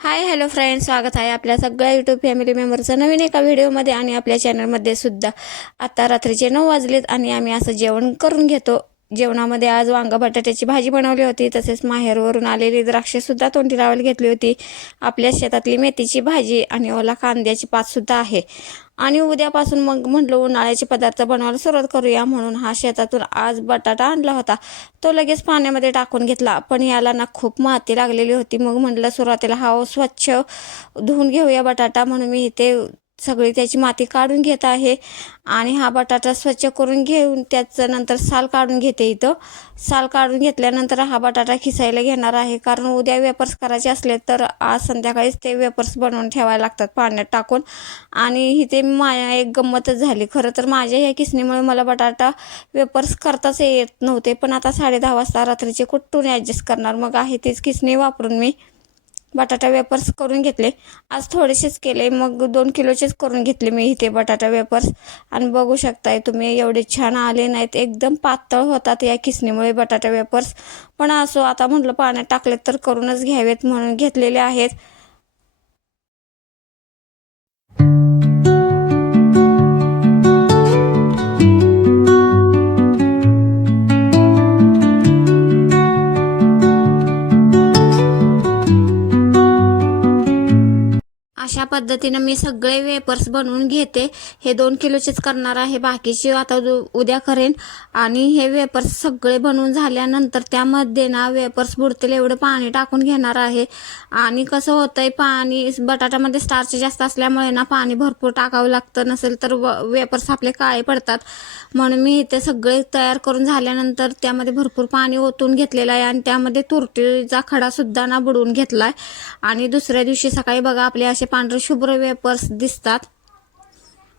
Hi hello friends, स्वागत आहे आपल्या सगळ्या यूट्यूब फॅमिली मेंबरचं नवीन एका व्हिडिओमध्ये आणि आपल्या चॅनलमध्ये सुद्धा. आता रात्रीचे 9 वाजलेत आणि आम्ही असं जेवण करून घेतो. जेवणामध्ये आज वांगा बटाट्याची भाजी बनवली होती, तसेच माहेरवरून आलेली द्राक्षेसुद्धा तोंडी लावायला घेतली होती. आपल्या शेतातली मेथीची भाजी आणि ओला कांद्याची पातसुद्धा आहे. आणि उद्यापासून मग म्हटलं उन्हाळ्याचे पदार्थ बनवायला सुरुवात करूया, म्हणून हा शेतातून आज बटाटा आणला होता. तो लगेच पाण्यामध्ये टाकून घेतला, पण याला ना खूप माती लागलेली होती. मग म्हटलं सुरुवातीला हा स्वच्छ धुवून घेऊया बटाटा, म्हणून मी इथे सगळी त्याची माती काढून घेत आहे. आणि हा बटाटा स्वच्छ करून घेऊन त्याचं नंतर साल काढून घेते. इथं साल काढून घेतल्यानंतर हा बटाटा खिसायला घेणार आहे, कारण उद्या वेपर्स करायचे असले तर आज संध्याकाळीच ते वेपर्स बनवून ठेवायला लागतात पाण्यात टाकून. आणि इथे माझ्या एक गंमतच झाली. खरं तर माझ्या ह्या किसनीमुळे मला बटाटा वेपर्स करताच येत नव्हते, पण आता 10:30 वाजता रात्रीचे कुठून ॲडजस्ट करणार. मग आहे तीच किसनी वापरून मी बटाटा वेपर्स करून घेतले. आज थोडेसेच केले, मग 2 किलोचेच करून घेतले मी इथे बटाटा वेपर्स. आणि बघू शकताय तुम्ही, एवढे छान आले नाहीत, एकदम पातळ होतात या किसनीमुळे बटाटा वेपर्स. पण असो, आता म्हटलं पाण्यात टाकलेत तर करूनच घ्यावेत म्हणून घेतलेले आहेत. अशा पद्धतीनं मी सगळे वेपर्स बनवून घेते. हे 2 किलोचेच करणार आहे, बाकीचे आता उद्या करेन. आणि हे वेपर्स सगळे बनवून झाल्यानंतर त्यामध्ये ना वेपर्स बुडतील एवढं पाणी टाकून घेणार आहे. आणि कसं होतंय, पाणी बटाट्यामध्ये स्टार्च जास्त असल्यामुळे ना पाणी भरपूर टाकावं लागतं, नसेल तर वेपर्स आपले काळे पडतात. म्हणून मी इथे सगळे तयार करून झाल्यानंतर त्यामध्ये भरपूर पाणी ओतून घेतलेलं आहे. आणि त्यामध्ये तुरटीचा खडासुद्धा ना बुडवून घेतला आहे. आणि दुसऱ्या दिवशी सकाळी बघा आपले असे पांढरे शुभ्र वेपर्स दिसतात.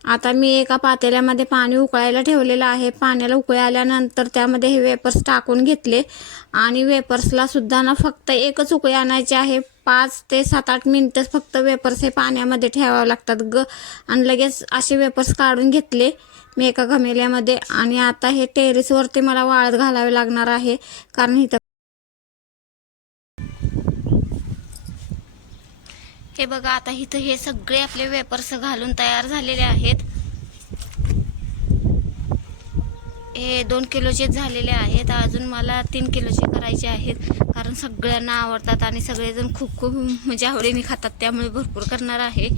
आता मी एका पातेल्यामध्ये पाणी उकळायला ठेवलेलं आहे. पाण्याला उकळी आल्यानंतर त्यामध्ये हे वेपर्स टाकून घेतले. आणि वेपर्सला सुद्धा ना फक्त एकच उकळी आणायची आहे. 5 ते 7-8 मिनिटच फक्त वेपर्स हे पाण्यामध्ये ठेवावं लागतात आणि लगेच असे वेपर्स काढून घेतले मी एका घमेल्यामध्ये. आणि आता हे टेरेसवरती मला वाळत घालावे लागणार आहे, कारण इथं हे बघा, आता इथं हे सगळे आपले वेपर्स घालून तयार झालेले आहेत. हे 2 किलोचे झालेले आहेत. अजून मला 3 किलोचे करायचे आहेत, कारण सगळ्यांना आवडतात आणि सगळेजण खूप म्हणजे आवडीने खातात, त्यामुळे भरपूर करणार आहे.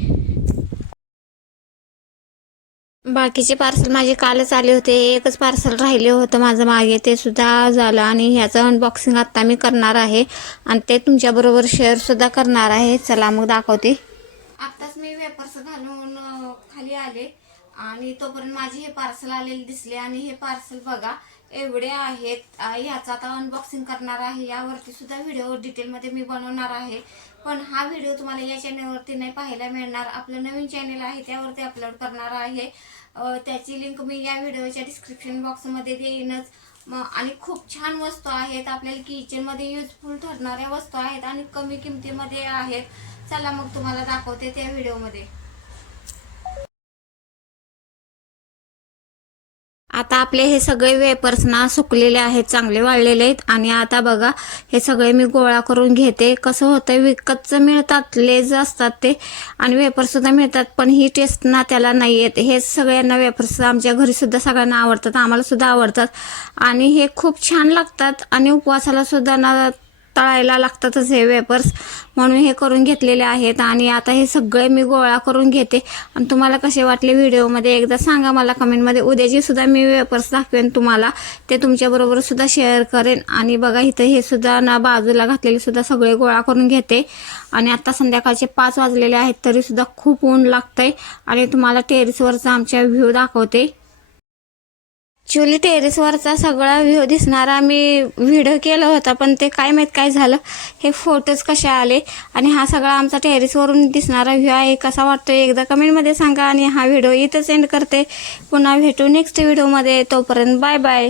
बाकीचे पार्सल माझे कालच आले होते. एकच पार्सल राहिले होतं माझं मागे, ते सुद्धा झालं. आणि ह्याचं अनबॉक्सिंग आत्ता मी करणार आहे आणि ते तुमच्याबरोबर शेअरसुद्धा करणार आहे. चला मग दाखवते. आत्ताच मी वेपर्स घालून खाली आले आणि तोपर्यंत माझे हे पार्सल आलेले दिसले. आणि हे पार्सल बघा एवढे आहेत. ह्याचं आता अनबॉक्सिंग करणार आहे. यावरती सुद्धा व्हिडिओ डिटेलमध्ये मी बनवणार आहे, पण हा व्हिडिओ तुम्हाला या चॅनलवरती नाही पाहायला मिळणार. आपलं नवीन चॅनल आहे त्यावरती अपलोड करणार आहे. त्याची लिंक मी या व्हिडिओच्या डिस्क्रिप्शन बॉक्समध्ये देईनच. आणि खूप छान वस्तू आहेत, आपल्याला किचनमध्ये युजफुल ठरणाऱ्या वस्तू आहेत आणि कमी किमतीमध्ये आहेत. चला मग तुम्हाला दाखवते त्या व्हिडिओमध्ये. आता आपले हे सगळे वेपर्स ना सुकलेले आहेत, चांगले वाळलेले आहेत. आणि आता बघा हे सगळे मी गोळा करून घेते. कसं होतंय, विकतचं मिळतात, लेज असतात ते, आणि वेपर्स सुद्धा मिळतात, पण ही टेस्ट ना त्याला नाही येत. हे सगळ्यांना वेपर्स आमच्या घरी सुद्धा सगळ्यांना आवडतात, आम्हाला सुद्धा आवडतात. आणि हे खूप छान लागतात आणि उपवासाला सुद्धा ना तळायला लागतातच हे वेपर्स, म्हणून हे करून घेतलेले आहेत. आणि आता हे सगळे मी गोळा करून घेते. आणि तुम्हाला कसे वाटले व्हिडिओमध्ये एकदा सांगा मला कमेंटमध्ये. उद्याची सुद्धा मी वेपर्स दाखवेन तुम्हाला, ते तुमच्याबरोबर सुद्धा शेअर करेन. आणि बघा इथं हे सुद्धा ना बाजूला घातलेले सुद्धा सगळे गोळा करून घेते. आणि आता संध्याकाळचे 5 वाजलेले आहेत, तरी सुद्धा खूप ऊन लागतंय. आणि तुम्हाला टेरेसवरचा आमच्या व्ह्यू दाखवते. ॲक्च्युली टेरेसवरचा सगळा व्ह्यू दिसणारा मी व्हिडिओ केला होता, पण ते काय माहीत काय झालं, हे फोटोज कसे आले. आणि हा सगळा आमचा टेरेसवरून दिसणारा व्ह्यू आहे. कसा वाटतो एकदा कमेंटमध्ये सांगा. आणि हा व्हिडिओ इथंच एंड करते. पुन्हा भेटू नेक्स्ट व्हिडिओमध्ये. तोपर्यंत बाय बाय.